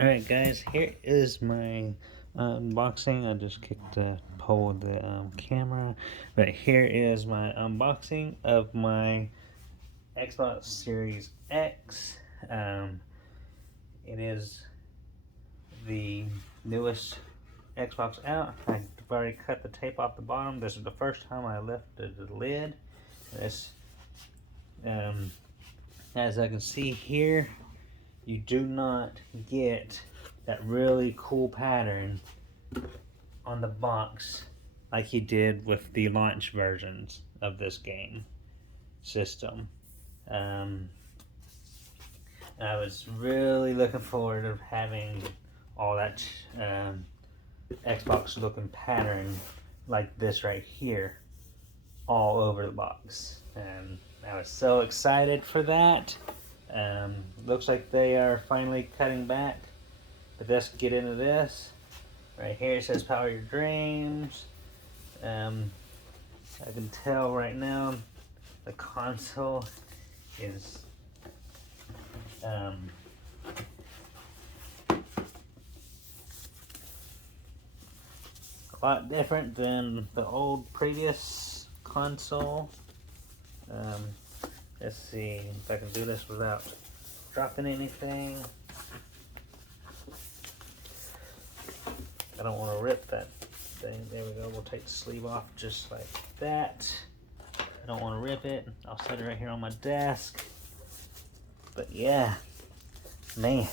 Alright guys, here is my unboxing. I just kicked the pole of the camera. But here is my unboxing of my Xbox Series X. It is the newest Xbox out. I've already cut the tape off the bottom. This is the first time I lifted the lid. This, as I can see here, you do not get that really cool pattern on the box like you did with the launch versions of this game system. Um, I was really looking forward to having all that Xbox looking pattern like this right here all over the box. And I was so excited for that. Looks like they are finally cutting back. But let's get into this. Right here it says Power Your Dreams. I can tell right now the console is a lot different than the old previous console. Let's see if I can do this without dropping anything. I don't want to rip that thing. There we go. We'll take the sleeve off just like that. I don't want to rip it. I'll set it right here on my desk. But yeah, man.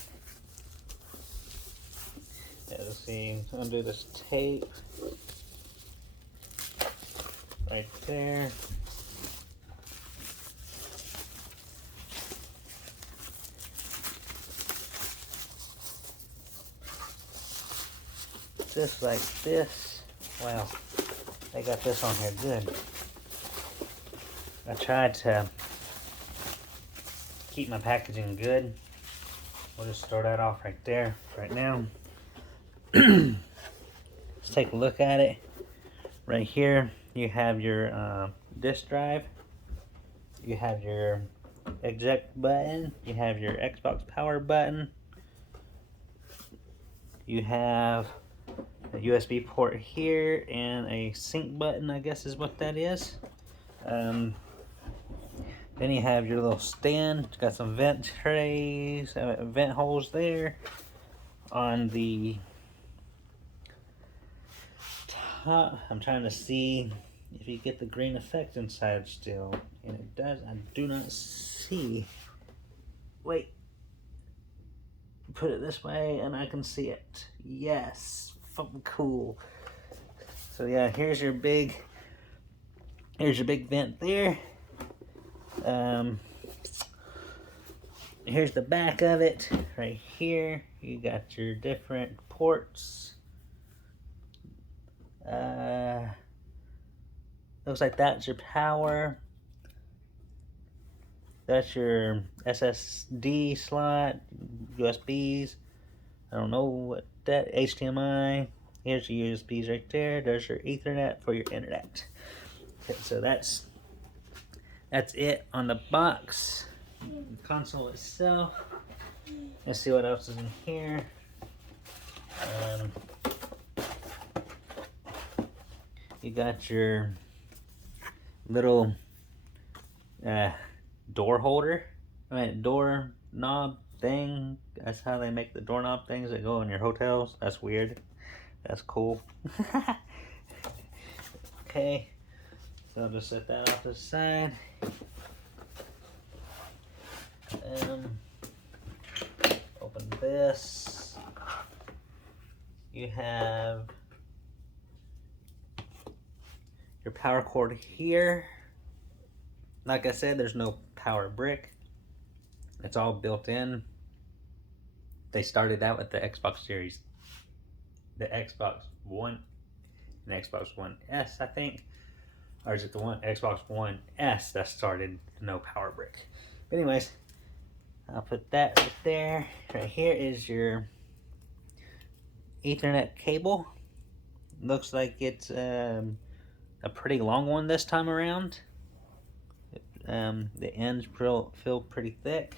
Yeah, let's see. Undo this tape right there. Just like this. Wow, they got this on here good. I tried to keep my packaging good. We'll just throw that off right there right now. Let's take a look at it. Right here you have your disk drive, you have your eject button, you have your Xbox power button, you have a USB port here and a sync button, I guess is what that is. Then you have your little stand. It's got some vent trays, vent holes there. On the top, I'm trying to see if you get the green effect inside still, and it does. I do not see. Wait, put it this way and I can see it. Yes, fucking cool. So yeah, here's your big vent there. Here's the back of it right here. You got your different ports. Looks like that's your power. That's your SSD slot, USBs. I don't know what that, HDMI. Here's your USBs right there. There's your Ethernet for your internet. Okay, so that's it on the box. The console itself. Let's see what else is in here. You got your little door holder, right? Door knob thing. That's how they make the doorknob things that go in your hotels. That's weird. That's cool. Okay, so I'll just set that off to the side. Open this. You have your power cord here. Like I said, there's no power brick. It's all built in. They started out with the Xbox Series, the Xbox One, and Xbox One S, I think. Or is it the Xbox One S that started no power brick? But anyways, I'll put that right there. Right here is your Ethernet cable. Looks like it's a pretty long one this time around. The ends feel pretty thick.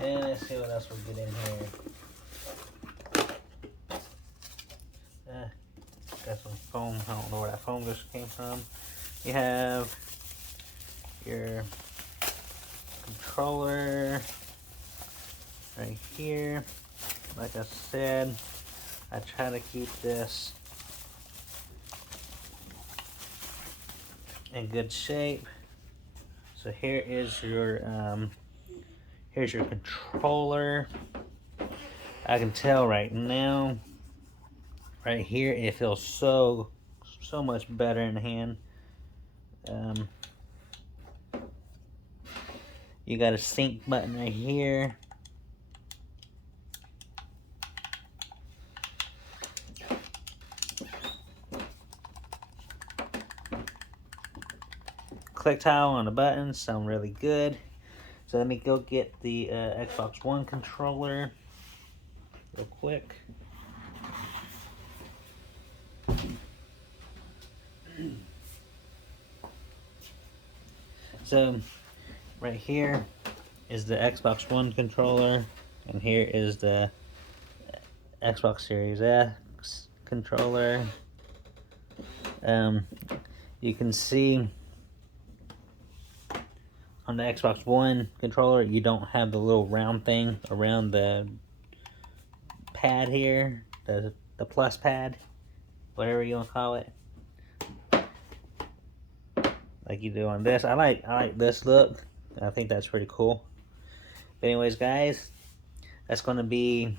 And let's see what else we get in here. Got some foam. I don't know where that foam just came from. You have your controller right here. Like I said, I try to keep this in good shape. So here is your here's your controller. I can tell right now, right here, it feels so much better in the hand. You got a sync button right here. Click tile on the buttons sound really good. So let me go get the Xbox One controller real quick. So right here is the Xbox One controller, and here is the Xbox Series X controller. You can see on the Xbox One controller, you don't have the little round thing around the pad here, the plus pad, whatever you want to call it, like you do on this. I like this look. I think that's pretty cool. But anyways, guys, that's going to be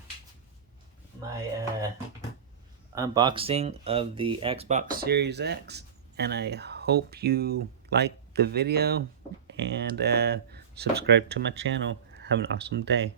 my unboxing of the Xbox Series X, and I hope you like the video and subscribe to my channel. Have an awesome day.